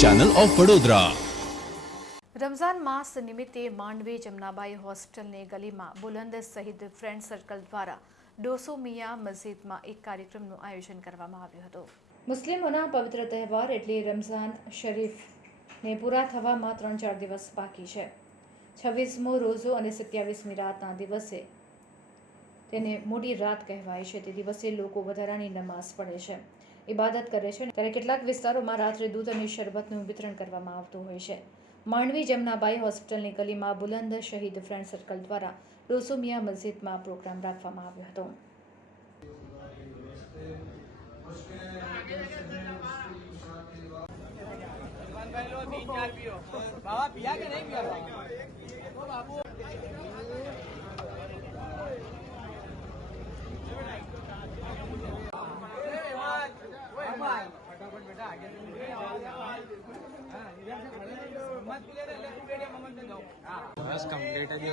Channel of Vadodara Ramzan માસ નિમિત્તે માંડવી જમનાબાઈ હોસ્પિટલની ગલીમાં બુલંદ સહિત ફ્રેન્ડ સર્કલ દ્વારા ડોસો મિયા મસ્જિદમાં એક કાર્યક્રમનું આયોજન કરવામાં આવ્યું હતું. મુસ્લિમોના પવિત્ર તહેવાર એટલે રમઝાન શરીફને પૂરા થવામાં ત્રણ ચાર દિવસ બાકી છે. છવ્વીસમો રોઝો અને સત્યાવીસમી રાતના દિવસે તેને મોડી રાત કહેવાય છે. તે દિવસે લોકો વધારાની નમાઝ પડે છે. ઇબાદત કરે છે ત્યારે કેટલાક વિસ્તારોમાં રાત્રે દૂધ અને શરબતનું વિતરણ કરવામાં આવતું હોય છે. માંડવી જમનાબાઈ હોસ્પિટલની ગલીમાં બુલંદ શહીદ ફ્રેન્ડ સર્કલ દ્વારા રોસુમિયા મસ્જિદમાં પ્રોગ્રામ રાખવામાં આવ્યો હતો. બાબા પીયા કે નહીં પીયા બસ કમ્પ્લીટ જ